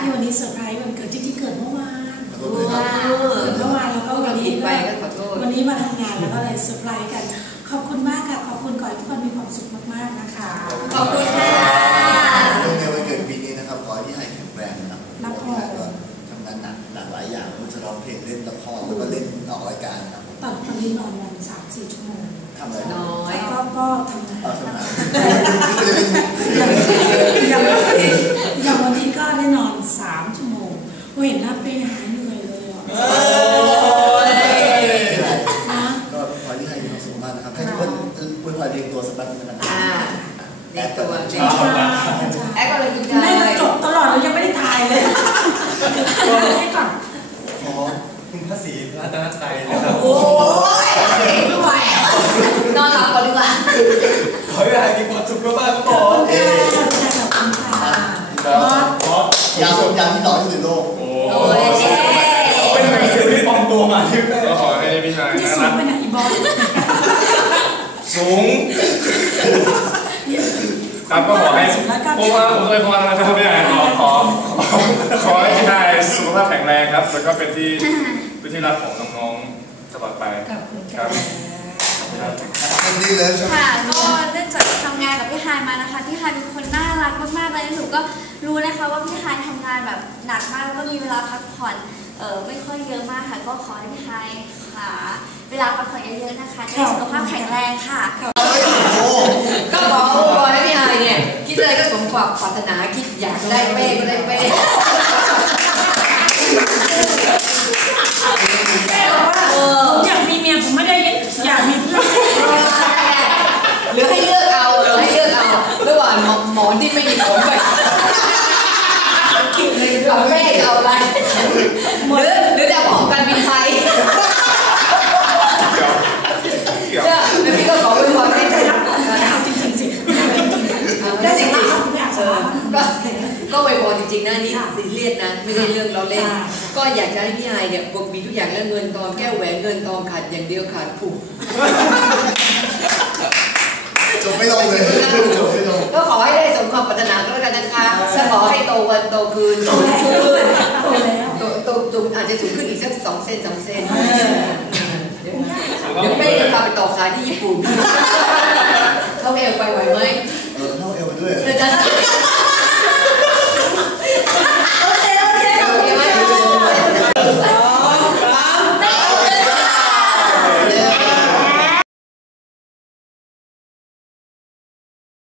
ที่วันนี้เซอร์ไพรส์วันเกิดจริงๆเกิดเมื่อวานเกิดเมื่อวานแล้วก็วันนี้ไปก็วันนี้มาทำงานแล้วก็เลยเซอร์ไพรส์กัน ขอบคุณมากค่ะ ขอบคุณก่อนทุกคนมีความสุขมากๆนะคะ ขอบคุณค่ะในวันเกิดปีนี้นะครับขอที่ให้แข็งแรงนะครับรับพรก็ทำงานหนักหลากหลายอย่างมันจะร้องเพลงเล่นละครแล้วก็เล่นออกรายการครับตอนนี้นอนวันสามสี่ชั่วโมงทำอะไรน้อยก็ก็ทำงาน เด็กตัวเด็กใช่แอคก็เลยกินแม่ได้ก็จบตลอดเรายังไม่ได้ถ่ายเลยให้ก่อนขอคุณพระศรีรัตนตรัยนะครับ โอ้ยไม่ไหวแล้วนอนหลับก่อนดีกว่าขอให้ได้มีความสุขมากๆขอขอบคุณค่ะขอบคุณค่ะขอยาวยาวที่น้อยที่สุดในโลก โอ้โอ้ยเจ๊เป็นหนังสือที่ปลอมตัวมาที่แม่ก็ขอให้พี่ชายที่น่าสูรังกไปไหนอีบอสสูง ครับก็ขอให้เพราะว่าผมเคยพรนะครับพี่ชายขอขอขอขอให้พี่ชายสุขภาพแข็งแรงครับ แล้วก็เป็นที่เป็นที่รักของน้องๆตลอดไปขอบคุณคค่ะรับคนดีเลยใช่ไหมค่ะก็เนื่องจากทำงานกับพี่ฮายมานะคะพี่ฮายเป็นคนน่ารักมากๆเลยแล้วหนูก็รู้นะคะว่าพี่ฮายทำงานแบบหนักมากแล้วก็มีเวลาพักผ่อนเออไม่ค่อยเยอะมากค่ะก็ขอให้พี่ฮายค่ะเวลาพักผ่อนเยอะๆนะคะจะได้สุขภาพแข็งแรงค่ะ โอ้ ก็ขอขอให้พี่ฮาย เนี่ยคิดอะไรก็สมความปรารถนาคิดอยากได้เป้ก็ได้เป้เออผมอยากมีเมียผมไม่ได้อยากมีเพื่อนหรือให้เลือกเอาหรือให้เลือกเอาระหว่างหมอหมอนที่ไม่มีผมไปเอาเป้เอาอะไรหรือหรือจะเอาของการบินไทย เกี่ยว เนี่ยแล้วพี่ก็ขอไปวันให้ ใจ ใจ รั รั ก ก ผมนะจริงๆจริงๆได้สิ่งที่คุณอยากสอน ก็ก็ไวพอจริ งๆนะนี่ซีเรียสนะ ไม่ได้เรื่องเราเล่น ก็อยากจะให้พี่ไอเนี่ยบวกมีทุกอย่างแล้วเงินทองแก้วแหวนเงินทองขาดอย่างเดียวขาดผูกจบไม่ลงเลยจบไม่ลงก็ขอให้ได้สมความปรารถนาก็แล้วกันนะคะขอให้โตวันโตคืนโตสูงแล้วขึ้นโตแล้วโตโตโตอาจจะสูงขึ้นอีกสักสองเซนสามเซนเดี๋ยวเป้จะพาไปต่อขายที่ญี่ปุ่นเขาเอวไปไหวไหมเออเข้าเอวไปด้วยเดี๋ยวจะ